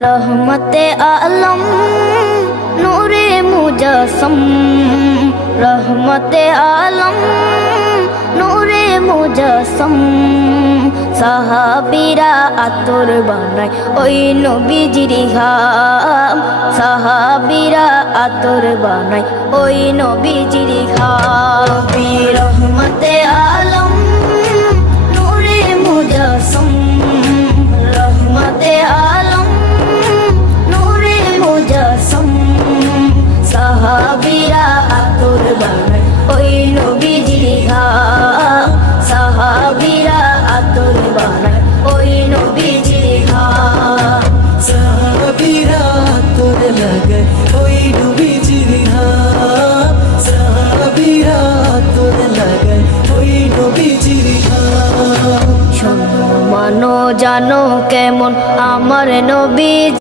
रहमते आलम नूरे मुजस्सम रहमते आलम नूरे मुजस्सम साहाबीरा आतोर बानाय ओई नबीजिर घाम साहाबीरा आतोर बानाय ओई नबीजिर घाम रहमते आलम नूरे मुजस्सम रहमते आलम সাহাবীরা আতর বানায় ওই নবীজির ঘাম সাহাবীরা আতর বানায় ওই নবীজির ঘাম সাহাবীরা আতর লাগায় ওই নবীজির ঘাম সাহাবীরা আতর লাগায় ওই নবীজির ঘাম শোনো মানো জানো কেমন আমার নবী